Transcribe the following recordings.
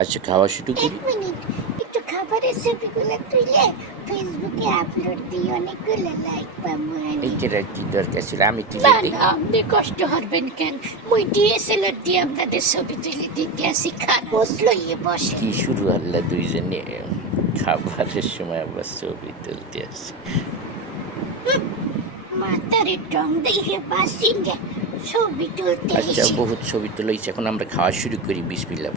আচ্ছা খাওয়া শুরু এক করি। মিনিট একটু খাবারের ছবিগুলো তুলে ফেসবুকে আপলোড দিই অনেকগুলো লাইক পাবো এইটার কি দরকার ছিল আমি তুলে দিই আপনি কষ্ট হবেন কেন? মুই ডিএসএলআর দিয়ে আপনাদের ছবি তুলে দিতে আসি খান। বসল ইয়ে বসে কি শুরু হল্লা দুইজনে? খাবারের সময় আবার ছবি তুলতে আসে। মাতারে টং দেখে বাসিন যে ছবি তুলতে আচ্ছা এসে। বহুত ছবি তুলেছে এখন আমরা খাওয়া শুরু করি বিসমিল্লা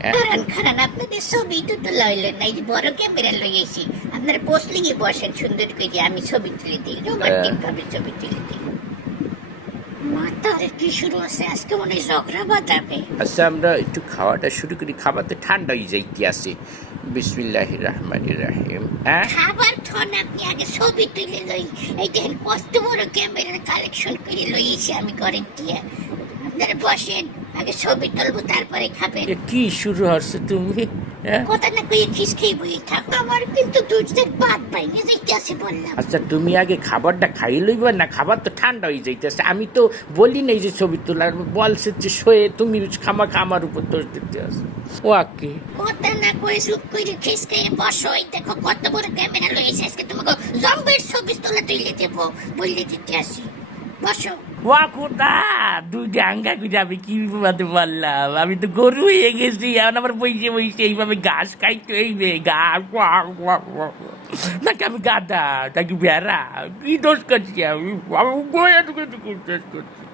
হ্যাঁ। খারান খারান আপনাদের ছবি তো তোলা হইল না এই বড় ক্যামেরা লইয়েছি আপনার বসলে গিয়ে বসেন সুন্দর করে আমি ছবি তুলে দিই রোমান্টিক ভাবে ছবি তুলে দিই। মাতারে কি শুরু আছে? আজকে মনে হয় ঝগড়া বাঁধাবে। আচ্ছা আমরা একটু খাওয়াটা শুরু করি খাবার তো ঠান্ডা হয়ে যাইতে আসে বিসমিল্লাহ রহমানির রাহিম। খাবার থন আপনি আগে ছবি তুলে লই। এই দেখেন কত বড় ক্যামেরার কালেকশন করে লইছি আমি করে দিয়ে আপনারা বসেন। আগে ছবি তুলবো তারপরে খাবেন এ কি শুরু হচ্ছে তুমি হ্যাঁ? কথা না কইয়ে খিস খেয়ে বই থাকো। আমার কিন্তু দুধের বাদ বাইরে যাইতে আছে বললাম। আচ্ছা তুমি আগে খাবারটা খাই লইবে না খাবার তো ঠান্ডা হয়ে যাইতেছে। আমি তো বলি নাই যে ছবি তোলার বলছে যে শোয়ে তুমি খামা খামার উপর দোষ দিতে আসো ও আকে কথা না কয়ে চুপ করে খিস খেয়ে বসো এই দেখো কত বড় ক্যামেরা লইয়েছে আজকে তোমাকে জম্বের ছবি তোলা তুলে দেবো বললে দিতে আসি। বসো। ওয়া কোথা? দুই ডাঙ্গা করে আমি কি বিপদে বললাম? আমি তো গরু হয়ে গেছি, এখন আমার বইসে বইসে এইভাবে ঘাস খাইতে হইবে। ঘাস। নাকি আমি গাদা নাকি বেড়া কি দোষ করছি আমি? আমি দোষ করছি।